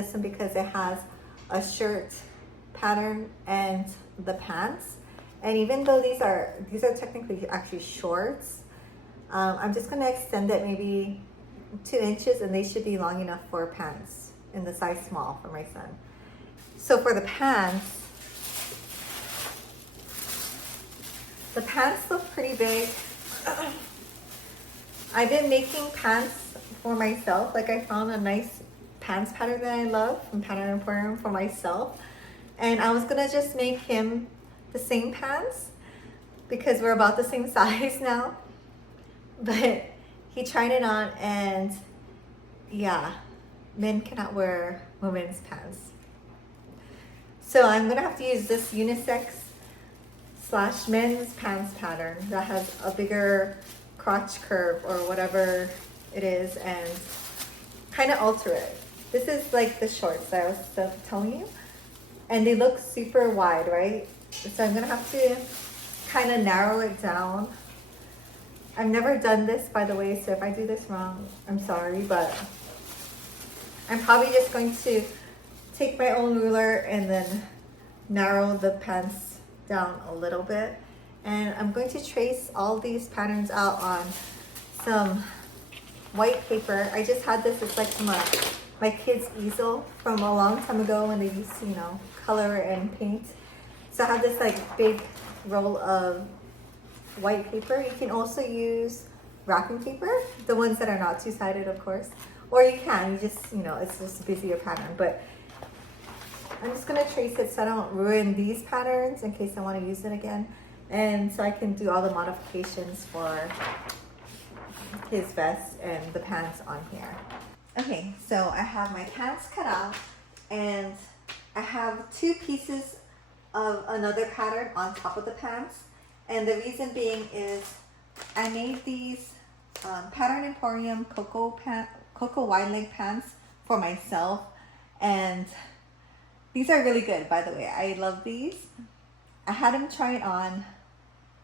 this one because it has a shirt pattern and the pants. And even though these are technically actually shorts, I'm just gonna extend it maybe 2 inches, and they should be long enough for pants in the size small for my son. So for the pants look pretty big. I've been making pants for myself. Like, I found a nice pants pattern that I love from Pattern Emporium for myself, and I was gonna just make him the same pants because we're about the same size now. But he tried it on, and yeah, men cannot wear women's pants. So I'm gonna have to use this unisex / men's pants pattern that has a bigger crotch curve or whatever it is, and kind of alter it. This is like the shorts that I was telling you, and they look super wide, right? So I'm gonna have to kind of narrow it down. I've never done this, by the way, so if I do this wrong, I'm sorry, but I'm probably just going to take my own ruler and then narrow the pants down a little bit. And I'm going to trace all these patterns out on some white paper. I just had this, it's like from my kid's easel from a long time ago when they used to, you know, color and paint. So I have this like big roll of white paper. You can also use wrapping paper, the ones that are not two-sided, of course, or you just, you know, it's just a busier pattern. But I'm just gonna trace it so I don't ruin these patterns in case I want to use it again, and so I can do all the modifications for his vest and the pants on here. Okay, so I have my pants cut out, and I have 2 pieces of another pattern on top of the pants. And the reason being is I made these Pattern Emporium cocoa wide leg pants for myself, and these are really good, by the way. I love these. I had him try it on,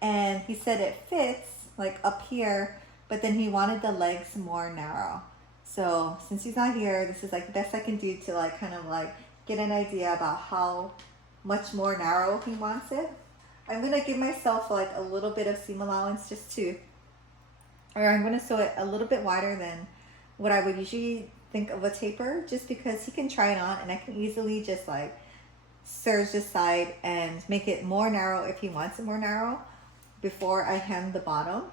and he said it fits like up here, but then he wanted the legs more narrow. So since he's not here, this is like the best I can do to like kind of like get an idea about how much more narrow he wants it. I'm gonna give myself like a little bit of seam allowance or I'm gonna sew it a little bit wider than what I would usually think of a taper, just because he can try it on and I can easily just like serge this side and make it more narrow if he wants it more narrow before I hem the bottom.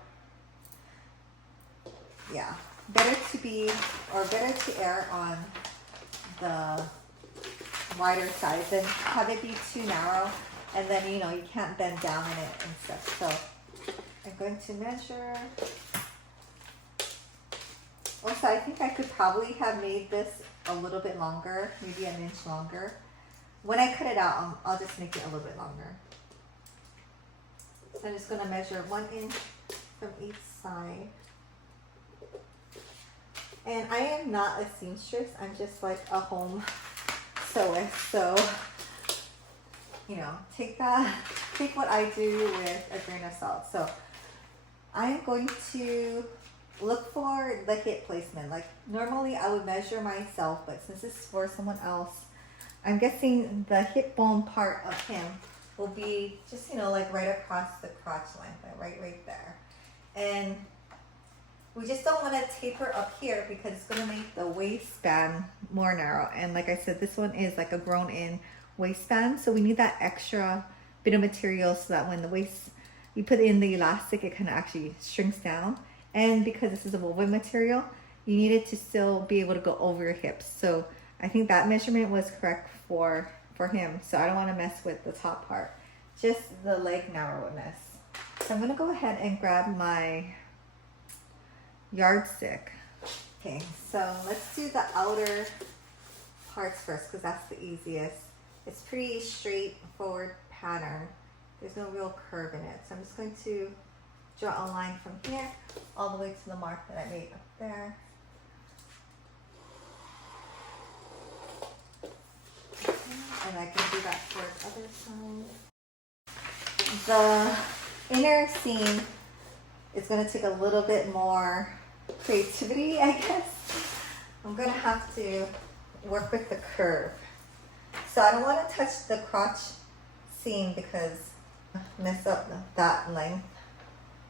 Yeah, better to err on the wider side than have it be too narrow, and then, you know, you can't bend down in it and stuff. So I'm going to measure. Also, I think I could probably have made this a little bit longer, maybe an inch longer. When I cut it out, I'll just make it a little bit longer. So I'm just going to measure 1 inch from each side. And I am not a seamstress. I'm just like a home sewist. So, you know, take what I do with a grain of salt. So I am going to look for the hip placement. Like normally I would measure myself, but since this is for someone else, I'm guessing the hip bone part of him will be just, you know, like right across the crotch line, right there. And we just don't want to taper up here because it's going to make the waistband more narrow. And like I said, this one is like a grown in waistband, so we need that extra bit of material so that when you put in the elastic, it kind of actually shrinks down. And because this is a woven material, you need it to still be able to go over your hips. So I think that measurement was correct for him. So I don't want to mess with the top part, just the leg narrowness. So I'm going to go ahead and grab my yardstick. Okay, so let's do the outer parts first because that's the easiest. It's pretty straightforward pattern. There's no real curve in it. So I'm just going to draw a line from here all the way to the mark that I made up there. And I can do that for the other side. The inner seam is going to take a little bit more creativity, I guess. I'm going to have to work with the curve. So I don't want to touch the crotch seam because mess up that length,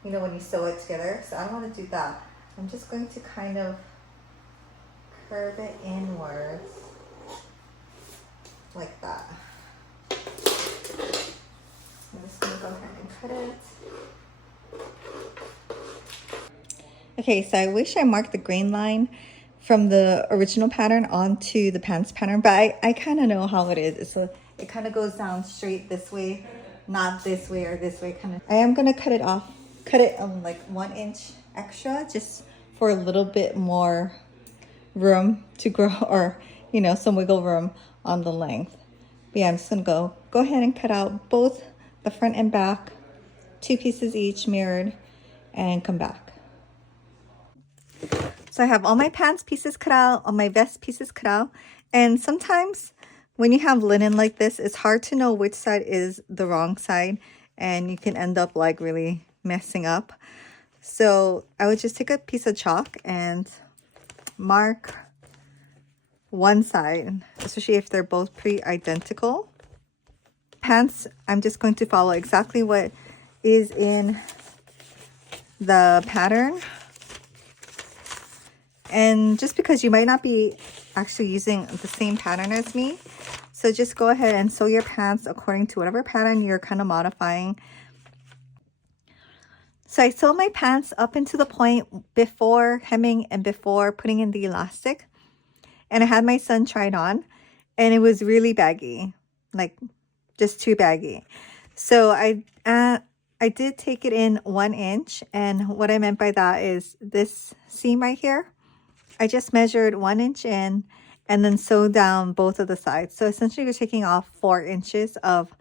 you know, when you sew it together. So I don't want to do that. I'm just going to kind of curve it inwards like that. I'm just going to go ahead and cut it. Okay, so I wish I marked the grain line from the original pattern onto the pants pattern, but I kind of know how it is. So it kind of goes down straight this way, not this way or this way kind of. I am going to cut it off, cut it like 1 inch extra just for a little bit more room to grow, or, you know, some wiggle room on the length. But yeah, I'm just going to go ahead and cut out both the front and back, 2 pieces each mirrored, and come back. So I have all my pants pieces cut out, all my vest pieces cut out. And sometimes when you have linen like this, it's hard to know which side is the wrong side. And you can end up like really messing up. So I would just take a piece of chalk and mark one side, especially if they're both pretty identical. Pants, I'm just going to follow exactly what is in the pattern. And just because you might not be actually using the same pattern as me, so just go ahead and sew your pants according to whatever pattern you're kind of modifying. So I sewed my pants up into the point before hemming and before putting in the elastic. And I had my son try it on, and it was really baggy, like just too baggy. So I did take it in 1 inch, and what I meant by that is this seam right here. I just measured 1 inch in and then sewed down both of the sides. So essentially you're taking off 4 inches of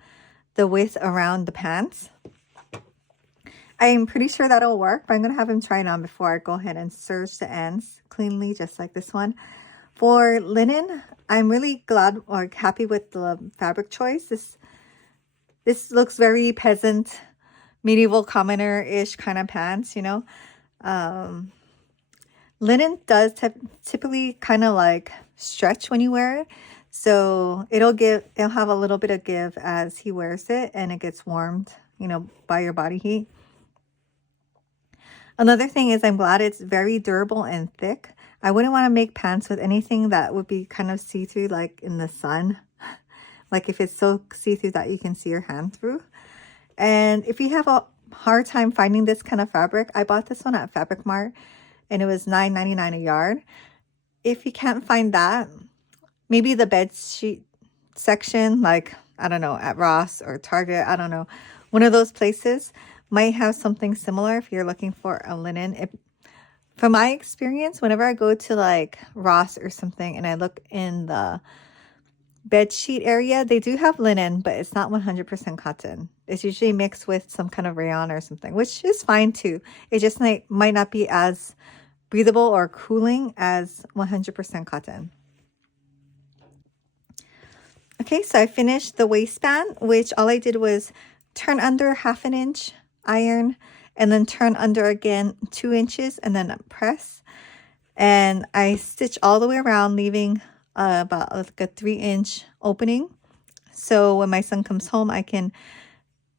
the width around the pants. I'm pretty sure that'll work, but I'm going to have him try it on before I go ahead and serge the ends cleanly, just like this one. For linen, I'm really glad or happy with the fabric choice. This looks very peasant, medieval commoner-ish kind of pants, you know. Linen does typically kind of like stretch when you wear it. So it'll have a little bit of give as he wears it and it gets warmed, you know, by your body heat. Another thing is I'm glad it's very durable and thick. I wouldn't want to make pants with anything that would be kind of see-through, like in the sun. Like if it's so see-through that you can see your hand through. And if you have a hard time finding this kind of fabric, I bought this one at Fabric Mart. And it was $9.99 a yard. If you can't find that, maybe the bed sheet section, like, I don't know, at Ross or Target, I don't know. One of those places might have something similar if you're looking for a linen. From my experience, whenever I go to like Ross or something and I look in the bed sheet area, they do have linen, but it's not 100% cotton. It's usually mixed with some kind of rayon or something, which is fine too. It just might not be as breathable or cooling as 100% cotton. Okay, so I finished the waistband, which all I did was turn under 1/2 inch, iron, and then turn under again 2 inches and then press. And I stitch all the way around, leaving about like a 3 inch opening. So when my son comes home, I can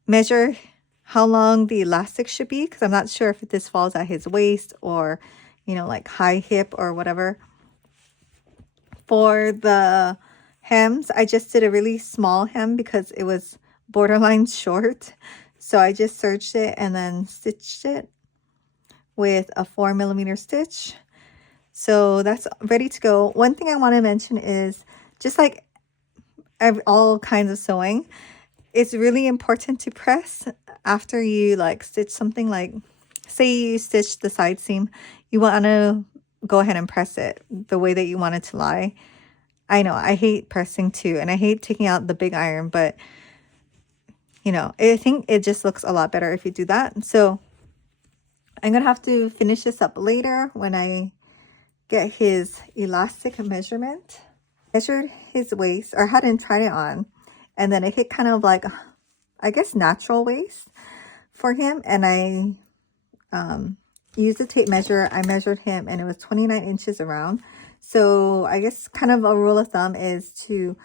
measure how long the elastic should be, because I'm not sure if this falls at his waist or, you know, like high hip or whatever. For the hems, I just did a really small hem because it was borderline short. So I just serged it and then stitched it with a 4mm stitch. So that's ready to go. One thing I want to mention is, just like all kinds of sewing, it's really important to press after you like stitch something. Like say you stitched the side seam, you want to go ahead and press it the way that you want it to lie. I know I hate pressing too, and I hate taking out the big iron, but you know, I think it just looks a lot better if you do that. So I'm gonna have to finish this up later when I get his elastic measurement. Measured his waist, or hadn't tried it on, and then it hit kind of like, I guess, natural waist for him. And I used the tape measure. I measured him and it was 29 inches around. So I guess kind of a rule of thumb is to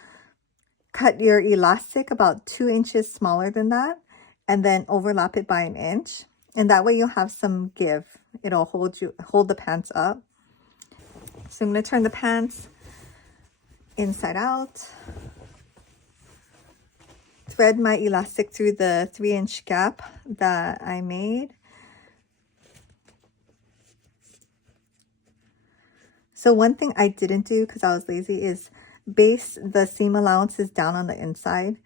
cut your elastic about 2 inches smaller than that, and then overlap it by 1 inch. And that way you'll have some give. It'll hold the pants up. So I'm going to turn the pants inside out. Thread my elastic through the 3-inch gap that I made. So one thing I didn't do because I was lazy is base the seam allowances down on the inside.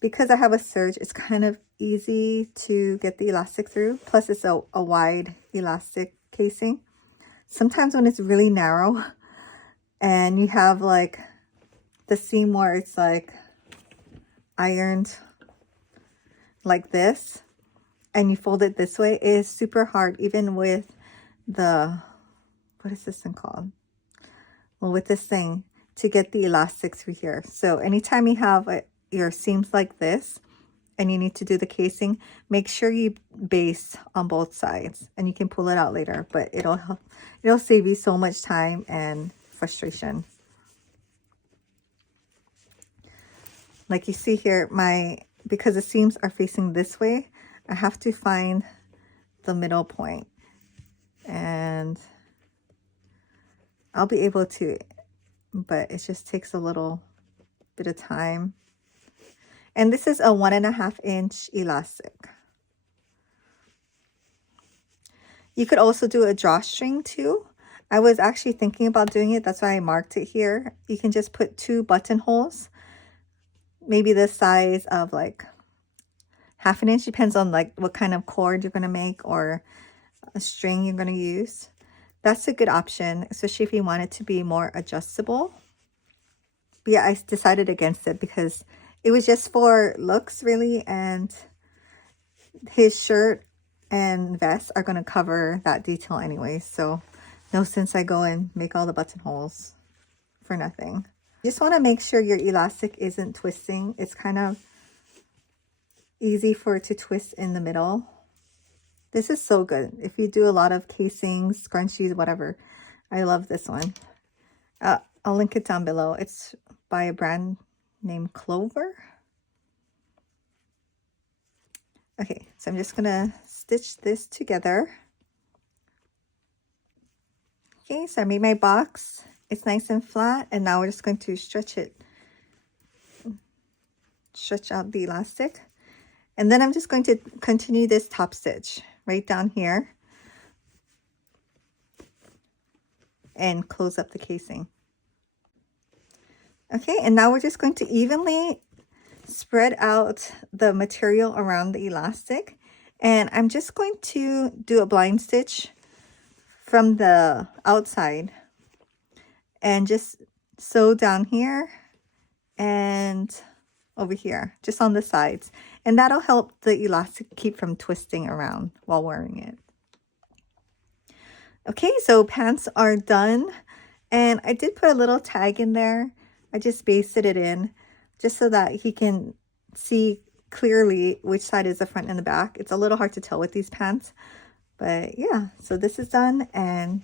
Because I have a serge, it's kind of easy to get the elastic through. Plus it's a wide elastic casing. Sometimes when it's really narrow and you have like the seam where it's like ironed like this and you fold it this way, it is super hard even with the, what is this thing called? Well, with this thing to get the elastic through here. So anytime you have your seams like this and you need to do the casing, make sure you base on both sides, and you can pull it out later, but it'll save you so much time and frustration. Like you see here, because the seams are facing this way, I have to find the middle point, and I'll be able to, but it just takes a little bit of time. And this is a 1.5 inch elastic. You could also do a drawstring too. I was actually thinking about doing it. That's why I marked it here. You can just put 2 buttonholes, maybe the size of like 1/2 inch, depends on like what kind of cord you're going to make or a string you're going to use. That's a good option, especially if you want it to be more adjustable. But yeah, I decided against it because it was just for looks really, and his shirt and vest are going to cover that detail anyway. So no sense I go and make all the buttonholes for nothing. Just want to make sure your elastic isn't twisting. It's kind of easy for it to twist in the middle. This is so good if you do a lot of casings, scrunchies, whatever. I love this one. I'll link it down below. It's by a brand named Clover. Okay, so I'm just gonna stitch this together. Okay, so I made my box. It's nice and flat, and now we're just going to stretch out the elastic. And then I'm just going to continue this top stitch right down here and close up the casing. Okay, and now we're just going to evenly spread out the material around the elastic, and I'm just going to do a blind stitch from the outside and just sew down here and over here, just on the sides, and that'll help the elastic keep from twisting around while wearing it. Okay, so pants are done, and I did put a little tag in there. I just basted it in just so that he can see clearly which side is the front and the back. It's a little hard to tell with these pants, but yeah, so this is done, and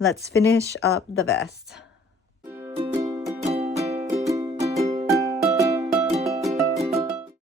let's finish up the vest.